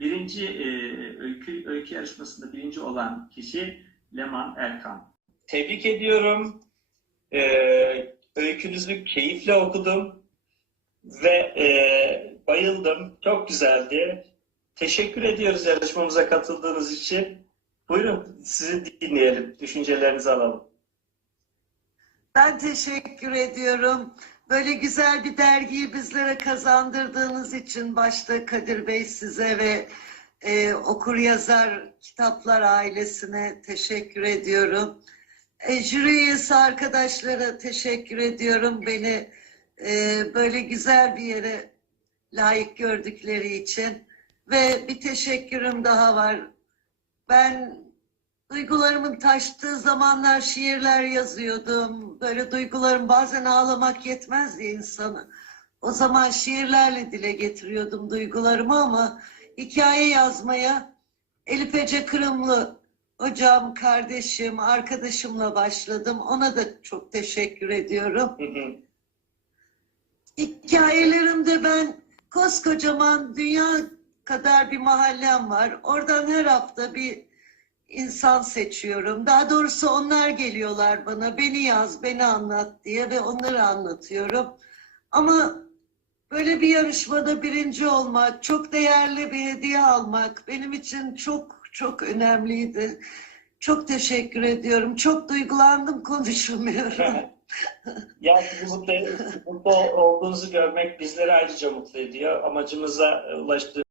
Birinci e, öykü, öykü yarışmasında birinci olan kişi Leman Erkan. Tebrik ediyorum. Ee, öykünüzü keyifle okudum ve e, bayıldım. Çok güzeldi. Teşekkür ediyoruz yarışmamıza katıldığınız için. Buyurun sizi dinleyelim. Düşüncelerinizi alalım. Ben teşekkür ediyorum. Böyle güzel bir dergiyi bizlere kazandırdığınız için başta Kadir Bey size ve e, okur yazar kitaplar ailesine teşekkür ediyorum. E, jüri üyesi arkadaşlara teşekkür ediyorum. Beni e, böyle güzel bir yere layık gördükleri için. Ve bir teşekkürüm daha var. Ben Duygularımın taştığı zamanlar şiirler yazıyordum. Böyle duygularım bazen ağlamak yetmezdi insana. O zaman şiirlerle dile getiriyordum duygularımı ama hikaye yazmaya Elif Ece Kırımlı hocam, kardeşim, arkadaşımla başladım. Ona da çok teşekkür ediyorum. Hı hı. Hikayelerimde ben koskocaman dünya kadar bir mahallem var. Oradan her hafta bir insan seçiyorum. Daha doğrusu onlar geliyorlar bana. Beni yaz, beni anlat diye ve onları anlatıyorum. Ama böyle bir yarışmada birinci olmak, çok değerli bir hediye almak benim için çok çok önemliydi. Çok teşekkür ediyorum. Çok duygulandım konuşamıyorum. Yani mutlu, mutlu olduğunuzu görmek bizleri ayrıca mutlu ediyor. Amacımıza ulaştığımız